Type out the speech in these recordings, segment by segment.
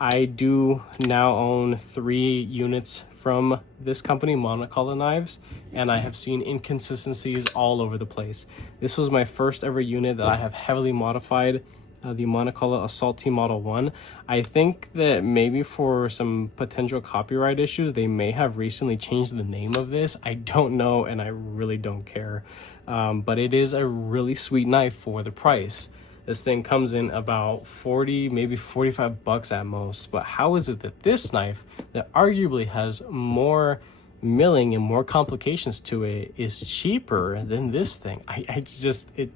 I do now own 3 units from this company, Monikala knives, and I have seen inconsistencies all over the place. This was my first ever unit that I have heavily modified, the Monikala Assault Team Model 1. I think that maybe for some potential copyright issues, they may have recently changed the name of this. I don't know, and I really don't care. But it is a really sweet knife for the price. This thing comes in about 40, maybe 45 bucks at most. But how is it that this knife, that arguably has more milling and more complications to it, is cheaper than this thing?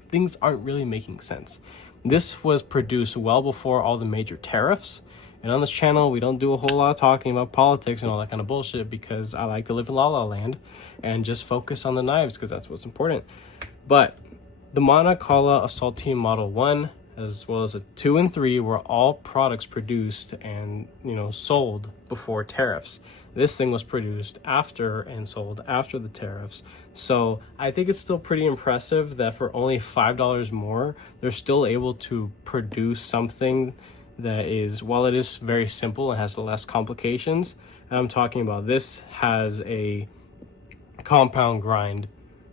Things aren't really making sense. This was produced well before all the major tariffs. And on this channel, we don't do a whole lot of talking about politics and all that kind of bullshit because I like to live in La La Land and just focus on the knives because that's what's important. But the Monikala Assault Team Model 1, as well as a 2 and 3, were all products produced and, sold before tariffs. This thing was produced after and sold after the tariffs. So I think it's still pretty impressive that for only $5 more, they're still able to produce something that is, while it is very simple and has less complications, and I'm talking about this has a compound grind.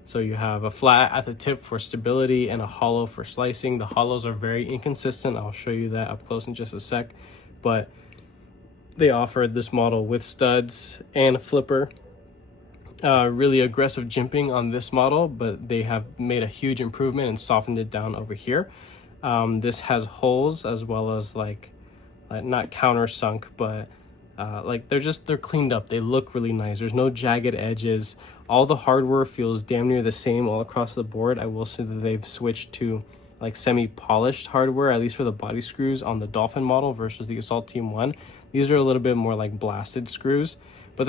So you have a flat at the tip for stability and a hollow for slicing. The hollows are very inconsistent. I'll show you that up close in just a sec. But they offered this model with studs and a flipper. Really aggressive jimping on this model, but they have made a huge improvement and softened it down over here. This has holes as well as like not countersunk, but they're cleaned up. They look really nice. There's no jagged edges. All the hardware feels damn near the same all across the board. I will say that they've switched to like semi-polished hardware, at least for the body screws on the Dolphin model versus the Assault Team 1. These are a little bit more like blasted screws.